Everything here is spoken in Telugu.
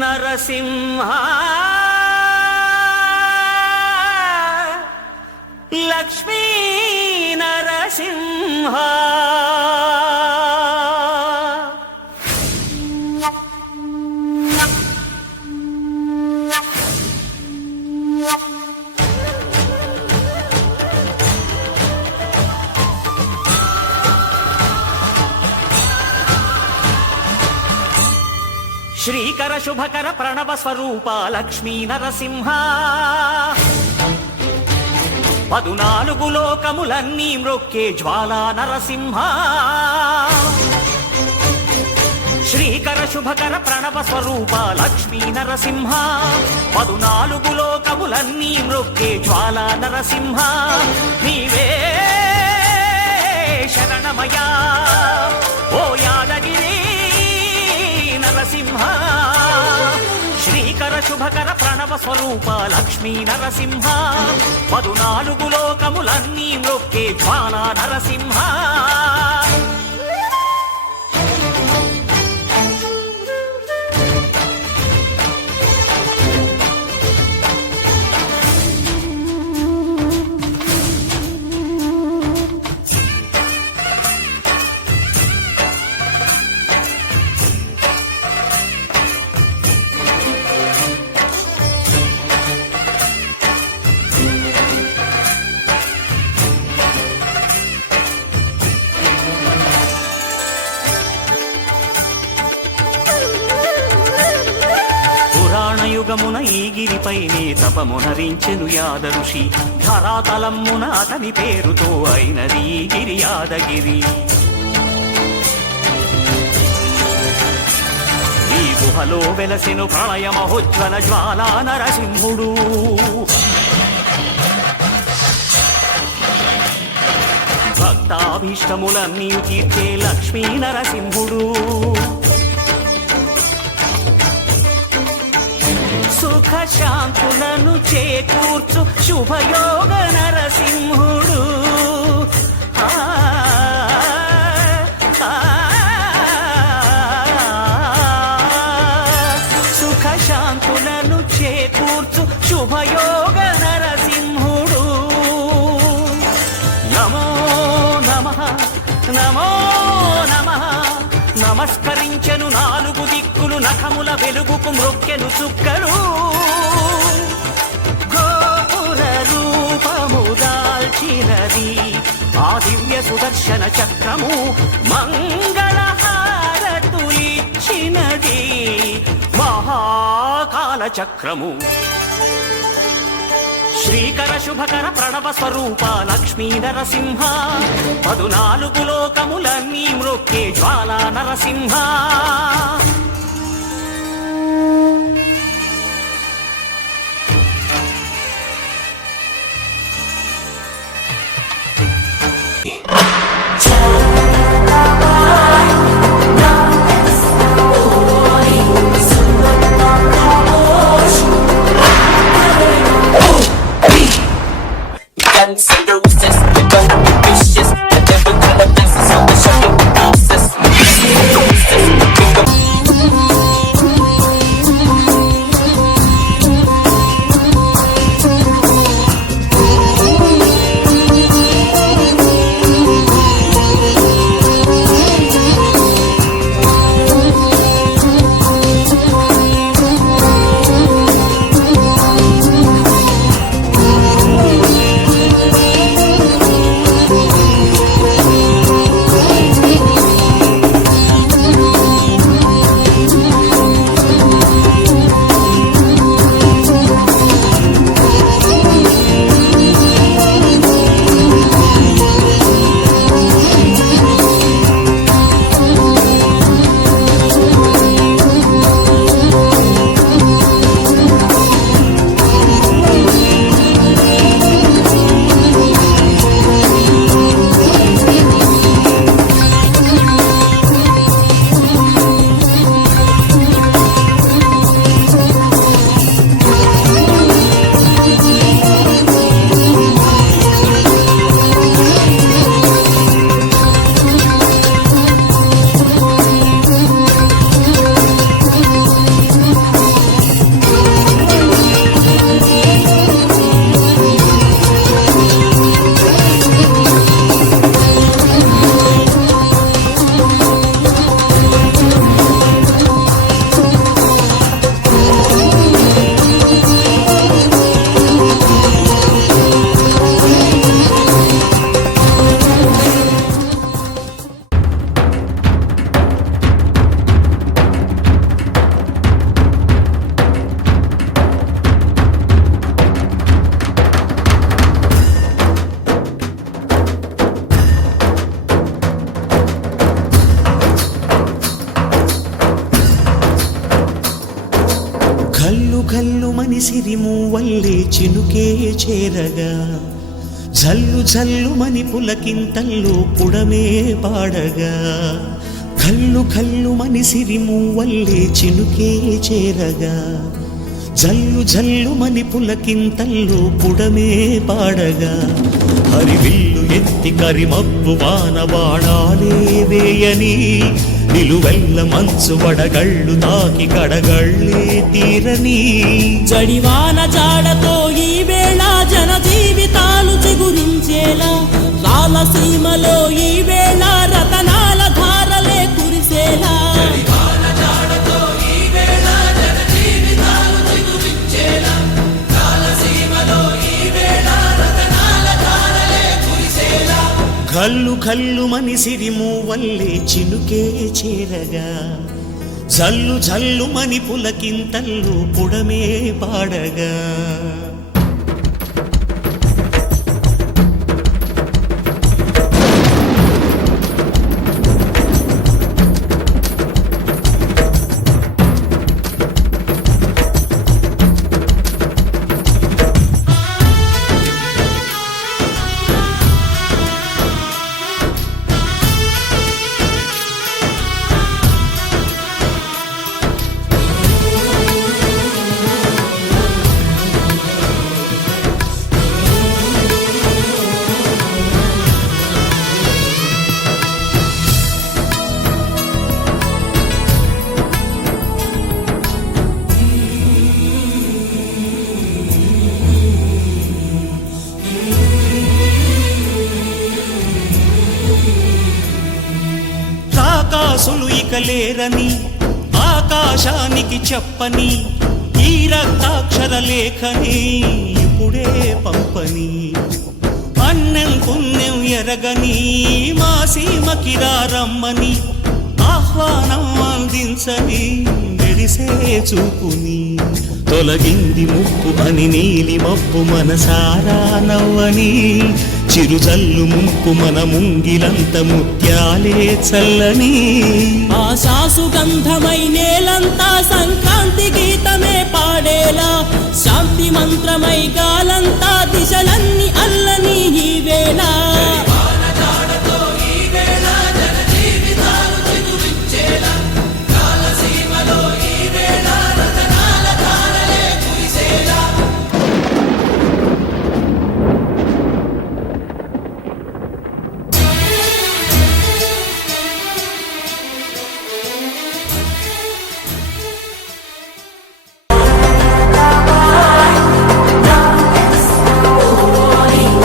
నరసింహ లక్ష్మీ నరసింహ శ్రీకర శుభకర ప్రణవ స్వరూప లక్ష్మీ నరసింహ 14 లోకములన్నీ మ్రొక్కే జ్వాలా నరసింహ శ్రీకర శుభకర ప్రణవ స్వరూప లక్ష్మీ నరసింహ 14 లోకములన్నీ మ్రొక్కే జ్వాలా నరసింహ నీవే శరణమయా ఓ యాదగిరి నరసింహ శ్రీకర శుభకర ప్రణవ స్వరూప లక్ష్మీ నరసింహ 14 లోకములన్నీ మ్రొక్కే జ్వాలా నరసింహ యుగమున ఈ గిరిపైనే తపమునరించెను యాదఋషి ధరాతలమ్మున అతని పేరుతో అయినది ఈ గిరి యాదగిరి ఈ గుహలో వెలసెను ప్రళయ మహోజ్వల జ్వాలా నరసింహుడు భక్తాభీష్టములన్నీ తీర్చే లక్ష్మీ నరసింహుడు సుఖ శాంతులను చేకూర్చు శుభయోగ నరసింహుడు సుఖ శాంతులను చేకూర్చు శుభయోగ నరసింహుడు నమో నమః నమో నమః నమస్కరించెను 4 దిక్కులు నఖముల వెలుగుకు మ్రొక్కెను చుక్కలు గోపుర రూపము దాల్చినది ఆ దివ్య సుదర్శన చక్రము మంగళహారతులిచ్చినది మహాకాల చక్రము శ్రీకర శుభకర ప్రణవ స్వరూప లక్ష్మీ నరసింహ 14 లోకములన్నీ మ్రొక్కే జ్వాలా Narasimha Seduces, you're gonna be vicious. The devil got a message on the show you pieces. ఘల్లు మని సిరిమూవల్లే చినుకే చేరగా జల్లు జల్లు మని పులకింతల్లో పుడమే పాడగా కల్లు కల్లు మని సిరిమూవల్లే చినుకే చేరగా జల్లు జల్లు మని పులకింతల్లో పుడమే పాడగా హరివిల్లు ఎత్తి కరిమబ్బు వానవాడాలే వేయని నిలువెల్ల మంచు వడగళ్ళు తాకి కడగళ్ళే తీరని జడివాన జాడతో ఈ వేళ జన జీవితాలు చిగురించేలా రాలసీమలో ఈ వేళ రతనాల ధారలే కురిసేలా కల్లు కల్లు మని సిరిమూవల్లే చినుకే చేరగా జల్లు జల్లు మని పులకింతల్లు పుడమే పాడగా రాకాసులు ఇక లేరని ఆకాశానికి చెప్పని ఈ రక్తాక్షర లేఖని ఇప్పుడే పంపని అన్నం పుణ్యం ఎరగని మా సీమకి రమ్మని ఆహ్వానం అందించని మెరిసే చూపుని తొలగింది ముప్పు అని నీలి మప్పు మనసారా నవ్వని చిరుజల్లు ముంపు మన ముంగిలంత ముత్యాలే చల్లని ఆశాసు గంధమై నేలంతా సంక్రాంతి గీతమే పాడేలా శాంతి మంత్రమై గాలంతా దిశలన్నీ అల్లని ఈ